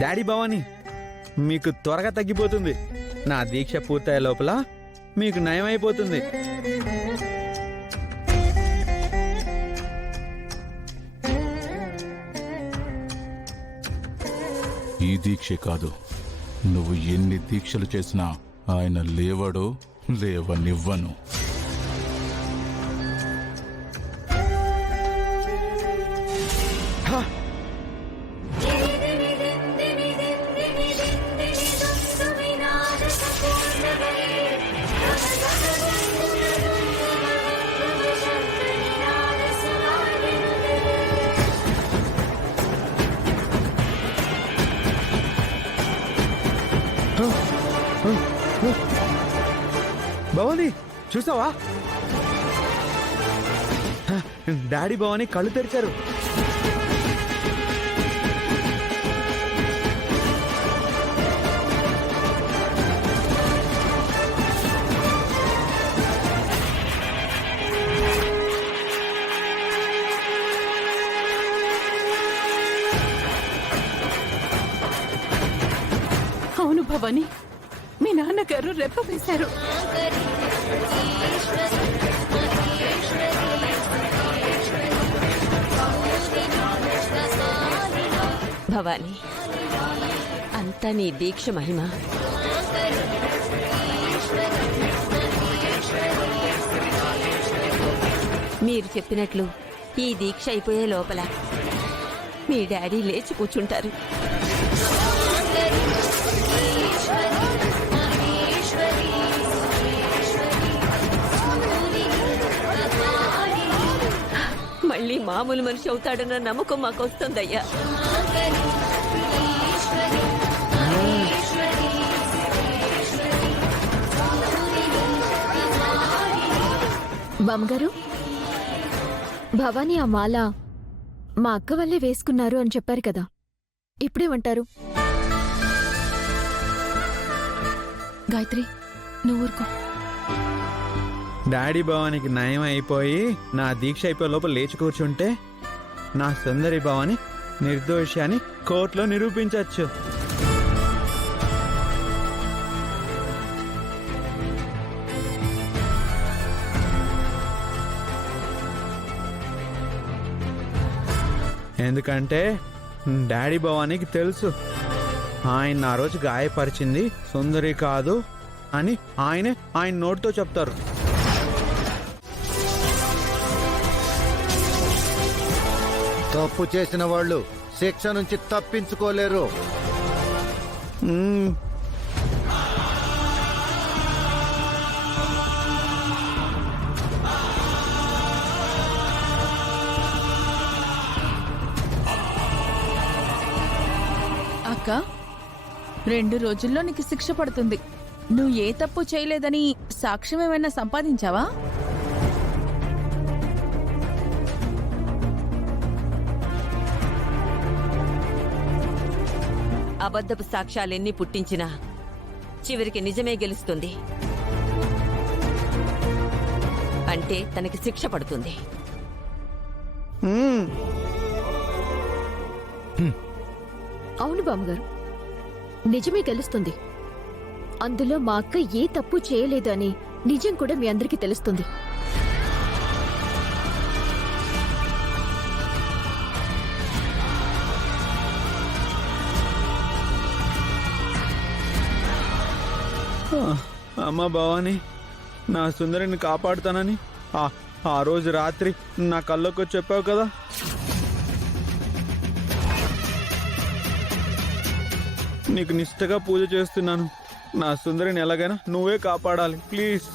Daddy Bhavani, మీకు త్వరగా తగ్గిపోతుంది. నా దీక్ష పూర్తయ్యే లోపల మీకు నయమైపోతుంది. ఈ దీక్షే కాదు, నువ్వు ఎన్ని దీక్షలు చేసినా ఆయన లేవడో లేవనివ్వను. భవాని చూసావా? డాడీ భవాని కళ్ళు తెరిచారు. అవును భవాని, మీ నాన్నగారు రెప్ప వేశారు. భవాని, అంతా నీ దీక్ష మహిమ. మీరు చెప్పినట్లు ఈ దీక్ష అయిపోయే లోపల మీ డాడీ లేచి కూర్చుంటారు. మళ్ళీ మామూలు మనిషి అవుతాడన్న నమ్మకం మాకు వస్తుందయ్యా. బామ్మగారు, భవానీ ఆ మాల మా అక్క వల్లే వేసుకున్నారు అని చెప్పారు కదా, ఇప్పుడేమంటారు? గాయత్రి, నువ్వు ఊరుకో. డాడీ భవానికి నయం అయిపోయి నా దీక్ష అయిపోయే లోపల లేచి కూర్చుంటే నా సుందరి భవాని నిర్దోషి అని కోర్టులో నిరూపించవచ్చు. ఎందుకంటే డాడీ భవానికి తెలుసు ఆయన ఆ రోజు గాయపరిచింది సుందరి కాదు అని ఆయన నోటితో చెప్తారు. తప్పు చేసిన వాళ్ళు శిక్ష నుంచి తప్పించుకోలేరు. అక్క, 2 రోజుల్లో నీకు శిక్ష పడుతుంది. నువ్వు ఏ తప్పు చేయలేదని సాక్ష్యం ఏమైనా సంపాదించావా? అబద్ధపు సాక్ష్యాలెన్ని పుట్టించినా చివరికి నిజమే గెలుస్తుంది. అంటే తనకి శిక్ష పడుతుంది. అవును బామ్మగారు, నిజమే గెలుస్తుంది. అందులో మా అక్క ఏ తప్పు చేయలేదు అని నిజం కూడా మీ అందరికీ తెలుస్తుంది. అమ్మ భవాని, నా సుందరిని కాపాడుతానని ఆ రోజు రాత్రి నా కళ్ళకు చెప్పావు కదా. నీకు నిష్ఠగా పూజ చేస్తున్నాను. నా సుందరిని ఎలాగైనా నువ్వే కాపాడాలి, ప్లీజ్.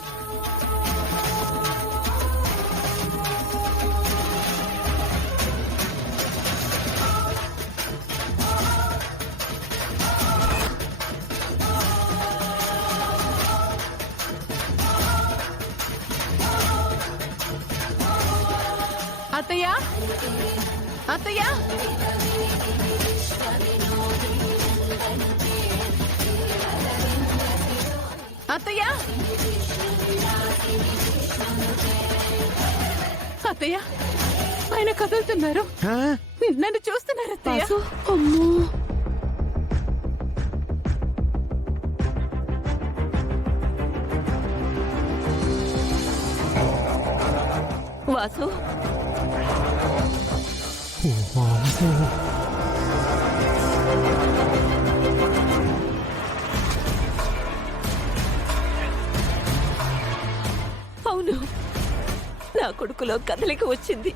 అత్తయ్య, అత్తయ్య, అత్తయ్య, అత్తయ్య, ఆయన కదులుతున్నారు. నన్ను చూస్తున్నారు అత్తయ్య. అమ్మో, వాసు అవును, నా కొడుకులో కదలిక వచ్చింది.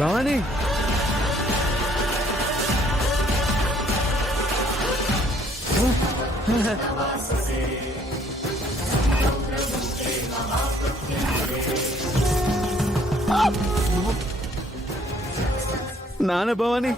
భవానీ నాన్న భవానీ